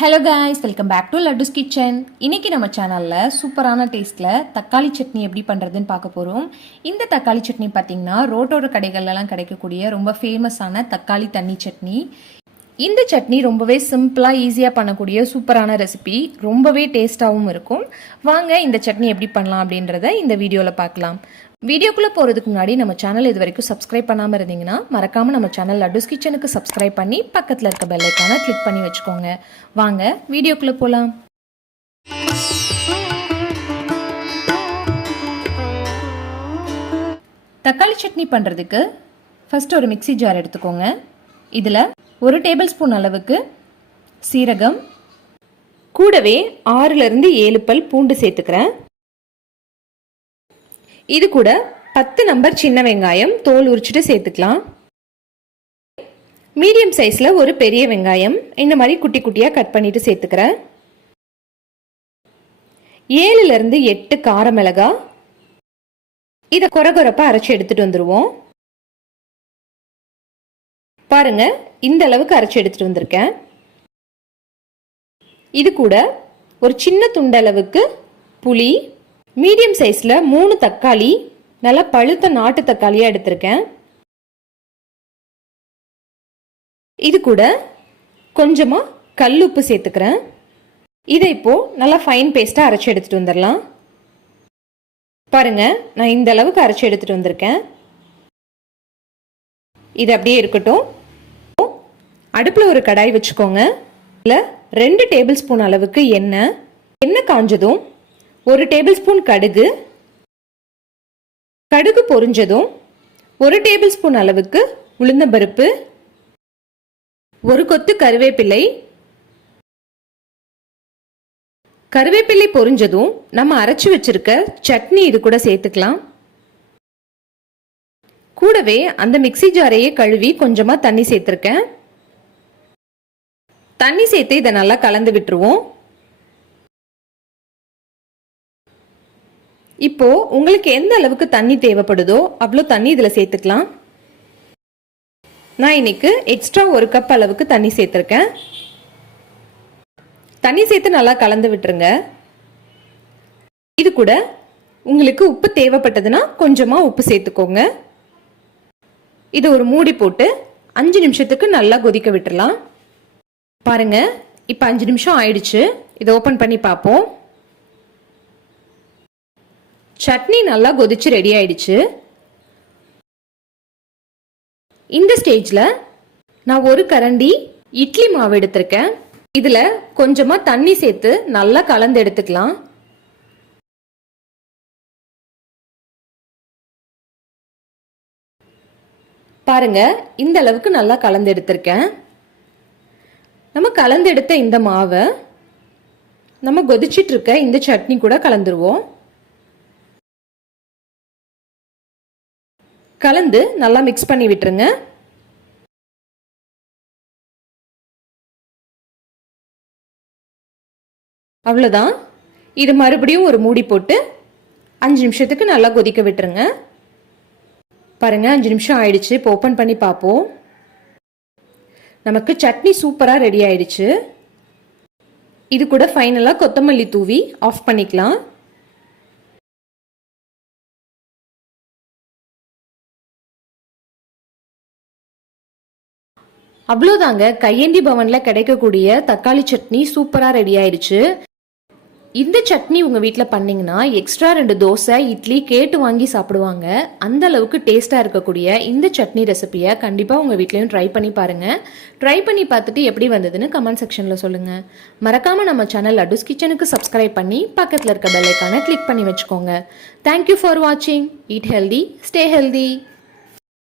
Hello guys, welcome back to Laddu's kitchen. இன்றைக்கி நம்ம சேனலில் சூப்பரான டேஸ்ட்டில் தக்காளி சட்னி எப்படி பண்ணுறதுன்னு பார்க்க போகிறோம். இந்த தக்காளி சட்னி பார்த்திங்கன்னா ரோட்டோட கடைகள்லாம் கிடைக்கக்கூடிய ரொம்ப ஃபேமஸான தக்காளி தண்ணி சட்னி. இந்த சட்னி ரொம்பவே சிம்பிளாக ஈஸியாக பண்ணக்கூடிய சூப்பரான ரெசிபி, ரொம்பவே டேஸ்ட்டாகவும் இருக்கும். வாங்க இந்த சட்னி எப்படி பண்ணலாம் அப்படின்றத இந்த வீடியோவில் பார்க்கலாம். வீடியோக்குள்ளே போகிறதுக்கு முன்னாடி நம்ம சேனல் இது வரைக்கும் சப்ஸ்கிரைப் பண்ணாமல் இருந்தீங்கன்னா மறக்காமல் நம்ம சேனல் லட்டுஸ் கிச்சனுக்கு சப்ஸ்கிரைப் பண்ணி பக்கத்தில் இருக்க பெல் ஐக்கானை கிளிக் பண்ணி வச்சுக்கோங்க. வாங்க வீடியோக்குள்ளே போகலாம். தக்காளி சட்னி பண்ணுறதுக்கு ஃபஸ்ட்டு ஒரு மிக்சி ஜார் எடுத்துக்கோங்க. இதில் 1 டேபிள் ஸ்பூன் அளவுக்கு சீரகம், கூடவே 6-7 பல் பூண்டு சேர்த்துக்கிறேன். இது கூட 10 நம்பர் சின்ன வெங்காயம் தோல் உரிச்சிட்டு சேர்த்துக்கலாம். மீடியம் சைஸில் ஒரு பெரிய வெங்காயம் இந்த மாதிரி குட்டி குட்டியாக கட் பண்ணிட்டு சேர்த்துக்கிறேன். 7-8 கார மிளகாய், இதை கொரகொரப்பாக அரைச்சி எடுத்துட்டு வந்துடுவோம். பாருங்க, இந்த அளவுக்கு அரைச்சி எடுத்துட்டு வந்திருக்கேன். இது கூட ஒரு சின்ன துண்டளவுக்கு புளி, மீடியம் சைஸில் 3 தக்காளி, நல்லா பழுத்த நாட்டு தக்காளியாக எடுத்திருக்கேன். இது கூட கொஞ்சமாக கல்லுப்பு சேர்த்துக்கிறேன். இதை இப்போது நல்லா ஃபைன் பேஸ்ட்டாக அரைச்சி எடுத்துகிட்டு வந்துடலாம். பாருங்கள், நான் இந்த அளவுக்கு அரைச்சி எடுத்துகிட்டு வந்திருக்கேன். இது அப்படியே இருக்கட்டும். அடுப்பில் ஒரு கடாய் வச்சுக்கோங்க. இதில் 2 டேபிள் ஸ்பூன் அளவுக்கு எண்ணெய் காஞ்சதும் 1 டேபிள் ஸ்பூன் கடுகு பொரிஞ்சதும் 1 டேபிள் ஸ்பூன் அளவுக்கு உளுந்தம்பருப்பு, 1 கொத்து கருவேப்பிலை பொரிஞ்சதும் நம்ம அரைச்சி வச்சிருக்க சட்னி இது கூட சேர்த்துக்கலாம். கூடவே அந்த மிக்சி ஜாரையே கழுவி கொஞ்சமா தண்ணி சேர்த்திருக்கேன். தண்ணி சேர்த்து இதை நல்லா கலந்து விட்டுருவோம். இப்போ உங்களுக்கு எந்த அளவுக்கு தண்ணி தேவைப்படுதோ அவ்வளோ தண்ணி இதில் சேர்த்துக்கலாம். நான் இன்னைக்கு எக்ஸ்ட்ரா 1 கப் அளவுக்கு தண்ணி சேர்த்துருக்கேன். தண்ணி சேர்த்து நல்லா கலந்து விட்டுருங்க. இது கூட உங்களுக்கு உப்பு தேவைப்பட்டதுன்னா கொஞ்சமாக உப்பு சேர்த்துக்கோங்க. இது ஒரு மூடி போட்டு 5 நிமிஷத்துக்கு நல்லா கொதிக்க விட்டுறலாம். பாருங்க, இப்போ 5 நிமிஷம் ஆயிடுச்சு. இதை ஓப்பன் பண்ணி பார்ப்போம். சட்னி நல்லா கொதிச்சு ரெடி ஆயிடுச்சு. இந்த ஸ்டேஜில் நான் 1 கரண்டி இட்லி மாவு எடுத்திருக்கேன். இதில் கொஞ்சமாக தண்ணி சேர்த்து நல்லா கலந்து எடுத்துக்கலாம். பாருங்க, இந்த அளவுக்கு நல்லா கலந்து எடுத்திருக்கேன். நம்ம கலந்து எடுத்த இந்த மாவை நம்ம கொதிச்சிட்டு இருக்க இந்த சட்னி கூட கலந்துருவோம். கலந்து நல்லா மிக்ஸ் பண்ணி விட்டுருங்க. அவ்வளோதான். இது மறுபடியும் ஒரு மூடி போட்டு 5 நிமிஷத்துக்கு நல்லா கொதிக்க விட்டுருங்க. பாருங்க, 5 நிமிஷம் ஆயிடுச்சு. இப்போ ஓப்பன் பண்ணி பார்ப்போம். நமக்கு சட்னி சூப்பராக ரெடி ஆயிடுச்சு. இது கூட ஃபைனலாக கொத்தமல்லி தூவி ஆஃப் பண்ணிக்கலாம். அவ்வளோதாங்க, கையேந்தி பவனில் கிடைக்கக்கூடிய தக்காளி சட்னி சூப்பராக ரெடி ஆயிடுச்சு. இந்த சட்னி உங்கள் வீட்டில் பண்ணிங்கன்னா எக்ஸ்ட்ரா 2 தோசை இட்லி கேட்டு வாங்கி சாப்பிடுவாங்க. அந்த அளவுக்கு டேஸ்ட்டாக இருக்கக்கூடிய இந்த சட்னி ரெசிபியை கண்டிப்பாக உங்கள் வீட்லேயும் ட்ரை பண்ணி பாருங்கள். ட்ரை பண்ணி பார்த்துட்டு எப்படி வந்ததுன்னு கமெண்ட் செக்ஷனில் சொல்லுங்கள். மறக்காமல் நம்ம சேனல் லட்டுஸ் கிச்சனுக்கு சப்ஸ்கிரைப் பண்ணி பக்கத்தில் இருக்க பெல் ஐக்கானை கிளிக் பண்ணி வச்சுக்கோங்க. தேங்க்யூ ஃபார் வாட்சிங். Eat healthy, stay healthy.